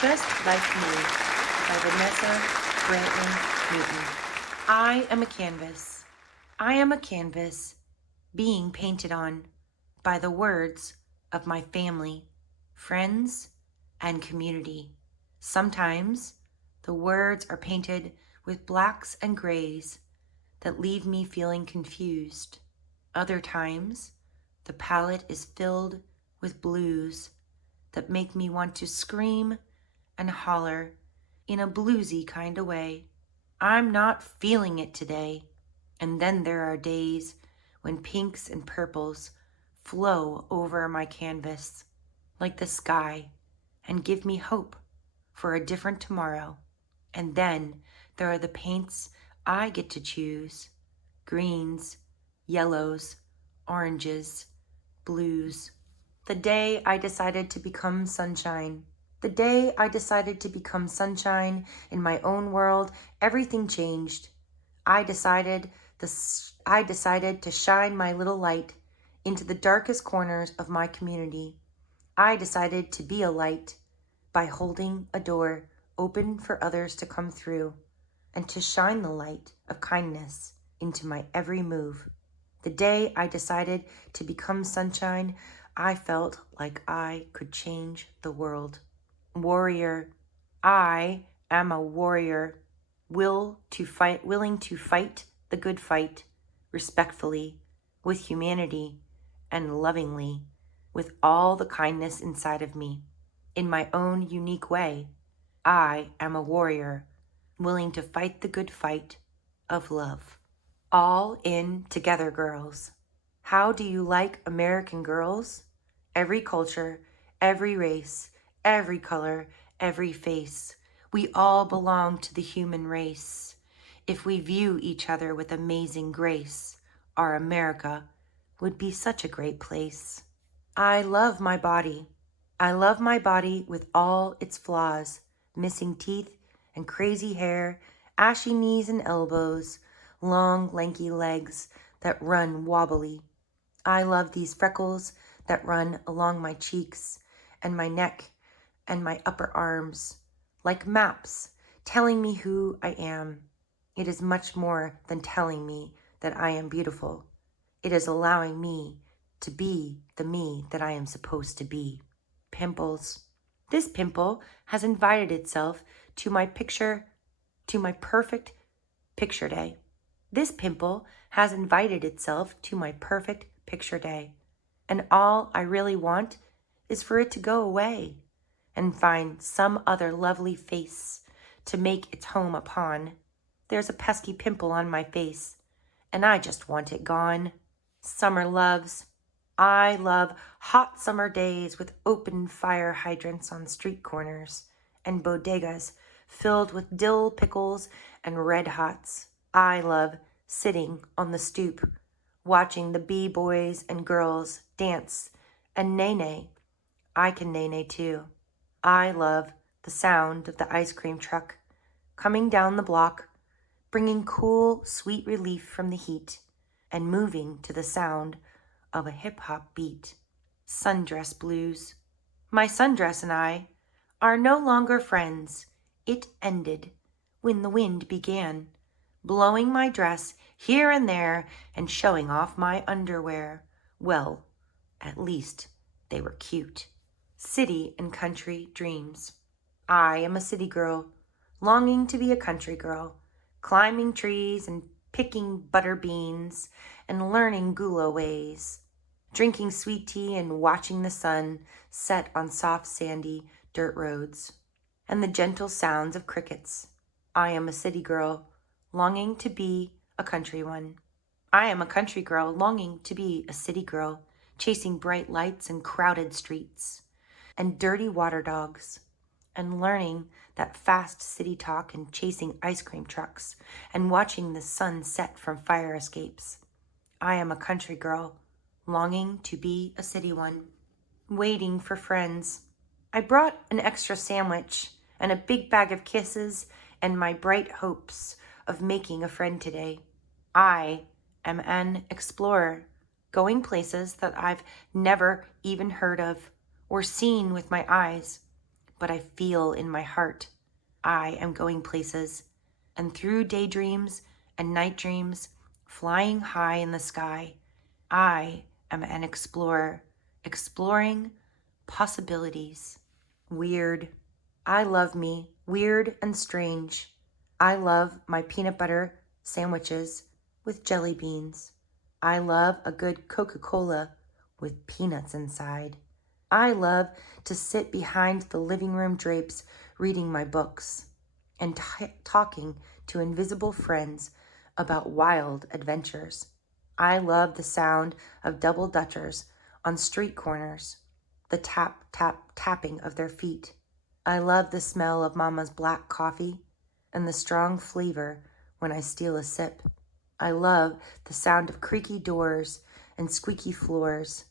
Just Like Me by Vanessa Brantley Newton. I am a canvas. I am a canvas being painted on by the words of my family, friends, and community. Sometimes the words are painted with blacks and grays that leave me feeling confused. Other times, the palette is filled with blues that make me want to scream and holler in a bluesy kind of way. I'm not feeling it today. And then there are days when pinks and purples flow over my canvas like the sky and give me hope for a different tomorrow. And then there are the paints I get to choose: greens, yellows, oranges, blues. The day I decided to become sunshine. The day I decided to become sunshine in my own world, everything changed. I decided to shine my little light into the darkest corners of my community. I decided to be a light by holding a door open for others to come through and to shine the light of kindness into my every move. The day I decided to become sunshine, I felt like I could change the world. Warrior. I am a warrior, willing to fight the good fight, respectfully, with humanity, and lovingly, with all the kindness inside of me. In my own unique way, I am a warrior, willing to fight the good fight of love. All in together, girls. How do you like American girls? Every culture, every race, every color, every face. We all belong to the human race. If we view each other with amazing grace, our America would be such a great place. I love my body. I love my body with all its flaws, missing teeth and crazy hair, ashy knees and elbows, long, lanky legs that run wobbly. I love these freckles that run along my cheeks and my neck and my upper arms, like maps telling me who I am. It is much more than telling me that I am beautiful. It is allowing me to be the me that I am supposed to be. Pimples. This pimple has invited itself to my perfect picture day. This pimple has invited itself to my perfect picture day. And all I really want is for it to go away and find some other lovely face to make its home upon. There's a pesky pimple on my face, and I just want it gone. Summer loves. I love hot summer days with open fire hydrants on street corners and bodegas filled with dill pickles and red hots. I love sitting on the stoop, watching the b-boys and girls dance and nay-nay. I can nay-nay too. I love the sound of the ice cream truck coming down the block, bringing cool, sweet relief from the heat and moving to the sound of a hip-hop beat. Sundress blues. My sundress and I are no longer friends. It ended when the wind began, blowing my dress here and there and showing off my underwear. Well, at least they were cute. City and country dreams. I am a city girl, longing to be a country girl, climbing trees and picking butter beans and learning gula ways, drinking sweet tea and watching the sun set on soft sandy dirt roads and the gentle sounds of crickets. I am a city girl, longing to be a country one. I am a country girl, longing to be a city girl, chasing bright lights and crowded streets and dirty water dogs, and learning that fast city talk and chasing ice cream trucks and watching the sun set from fire escapes. I am a country girl, longing to be a city one, waiting for friends. I brought an extra sandwich and a big bag of kisses and my bright hopes of making a friend today. I am an explorer, going places that I've never even heard of or seen with my eyes, but I feel in my heart I am going places, and through daydreams and night dreams, flying high in the sky, I am an explorer, exploring possibilities. Weird. I love me, weird and strange. I love my peanut butter sandwiches with jelly beans. I love a good Coca-Cola with peanuts inside. I love to sit behind the living room drapes reading my books and talking to invisible friends about wild adventures. I love the sound of double dutchers on street corners, the tap, tap, tapping of their feet. I love the smell of Mama's black coffee and the strong flavor when I steal a sip. I love the sound of creaky doors and squeaky floors.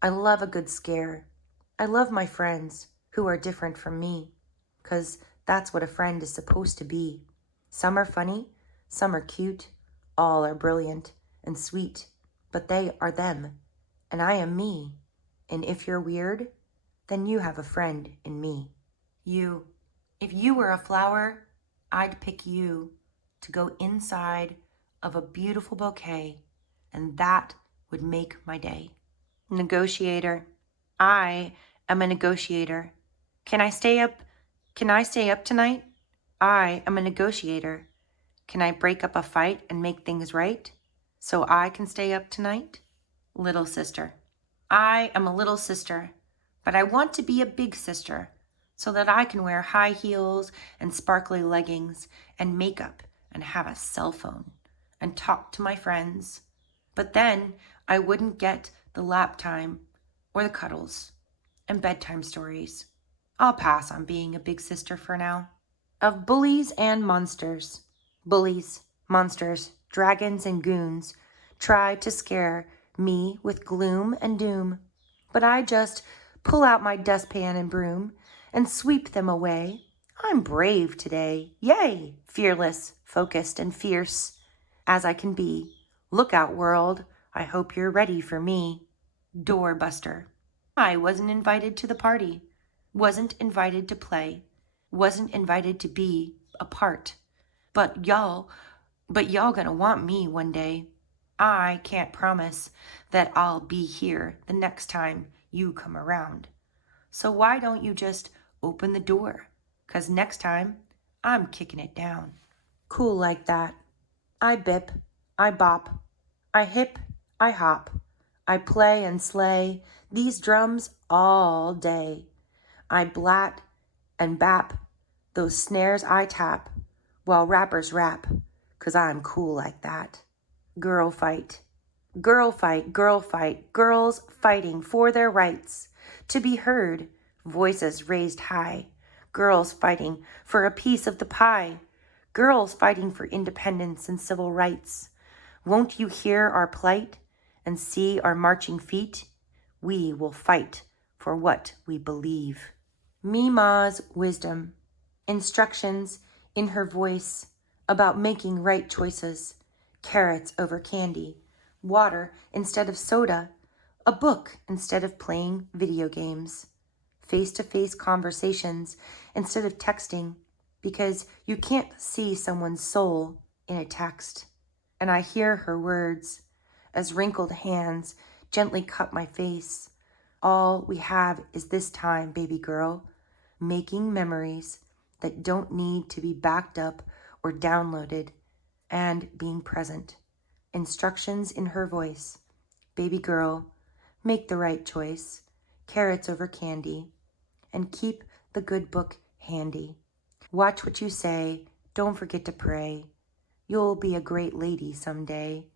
I love a good scare. I love my friends who are different from me, 'cause that's what a friend is supposed to be. Some are funny, some are cute, all are brilliant and sweet, but they are them, and I am me. And if you're weird, then you have a friend in me. You. If you were a flower, I'd pick you to go inside of a beautiful bouquet, and that would make my day. Negotiator. I am a negotiator. Can I stay up? Can I stay up tonight? I am a negotiator. Can I break up a fight and make things right so I can stay up tonight? Little sister. I am a little sister, but I want to be a big sister so that I can wear high heels and sparkly leggings and makeup and have a cell phone and talk to my friends. But then I wouldn't get the lap time or the cuddles and bedtime stories. I'll pass on being a big sister for now. Of bullies and monsters. Bullies, monsters, dragons, and goons try to scare me with gloom and doom, but I just pull out my dustpan and broom and sweep them away. I'm brave today, yay! Fearless, focused, and fierce as I can be. Look out, world, I hope you're ready for me. Doorbuster. I wasn't invited to the party, wasn't invited to play, wasn't invited to be a part. But y'all gonna want me one day. I can't promise that I'll be here the next time you come around. So why don't you just open the door? 'Cause next time I'm kicking it down. Cool like that. I bip, I bop, I hip, I hop. I play and slay these drums all day. I blat and bap those snares I tap while rappers rap, 'cause I'm cool like that. Girl fight. Girl fight, girl fight, girls fighting for their rights to be heard, voices raised high. Girls fighting for a piece of the pie. Girls fighting for independence and civil rights. Won't you hear our plight and see our marching feet? We will fight for what we believe. Mima's wisdom, instructions in her voice about making right choices, carrots over candy, water instead of soda, a book instead of playing video games, face-to-face conversations instead of texting, because you can't see someone's soul in a text. And I hear her words as wrinkled hands gently cup my face. All we have is this time, baby girl, making memories that don't need to be backed up or downloaded, and being present. Instructions in her voice. Baby girl, make the right choice. Carrots over candy. And keep the good book handy. Watch what you say. Don't forget to pray. You'll be a great lady someday,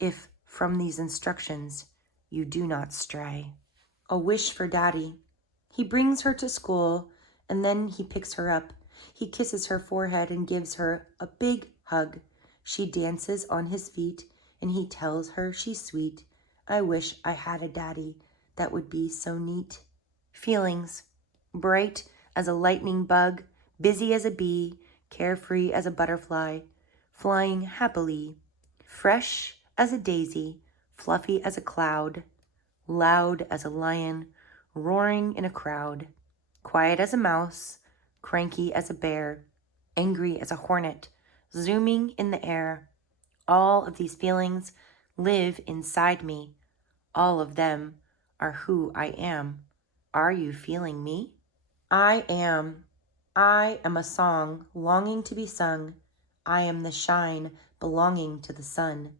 if from these instructions you do not stray. A wish for Daddy. He brings her to school, and then he picks her up. He kisses her forehead and gives her a big hug. She dances on his feet, and he tells her she's sweet. I wish I had a daddy that would be so neat. Feelings. Bright as a lightning bug, busy as a bee, carefree as a butterfly, flying happily. Fresh as a daisy, fluffy as a cloud, loud as a lion, roaring in a crowd. quiet as a mouse, cranky as a bear, angry as a hornet, zooming in the air. All of these feelings live inside me. All of them are who I am. Are you feeling me? I am. I am a song longing to be sung. I am the shine belonging to the sun.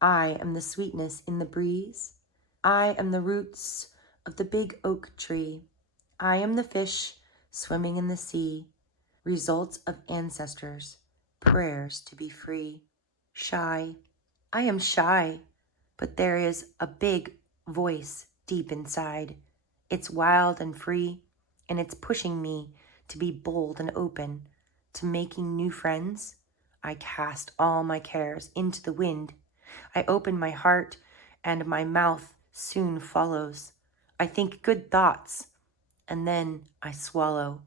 I am the sweetness in the breeze. I am the roots of the big oak tree. I am the fish swimming in the sea. Results of ancestors, prayers to be free. Shy. I am shy, but there is a big voice deep inside. It's wild and free, and it's pushing me to be bold and open, to making new friends. I cast all my cares into the wind. I open my heart, and my mouth soon follows. I think good thoughts, and then I swallow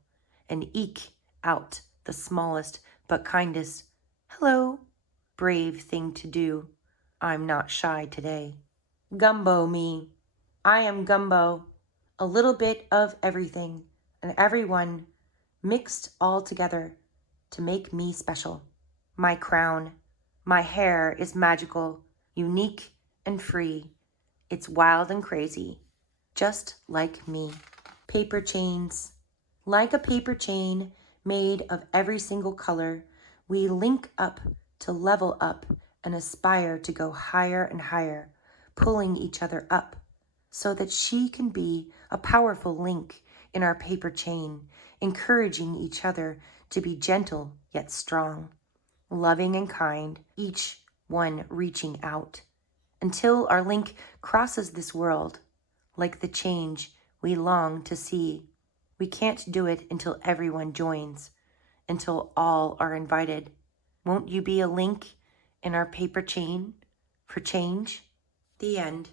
and eke out the smallest but kindest hello, brave thing to do. I'm not shy today. Gumbo me. I am gumbo, a little bit of everything and everyone mixed all together to make me special. My crown, my hair is magical, unique and free. It's wild and crazy, just like me. Paper chains. Like a paper chain made of every single color, we link up to level up and aspire to go higher and higher, pulling each other up so that she can be a powerful link in our paper chain, encouraging each other to be gentle yet strong, loving and kind, each one reaching out, until our link crosses this world, like the change we long to see. We can't do it until everyone joins, until all are invited. Won't you be a link in our paper chain for change? The end.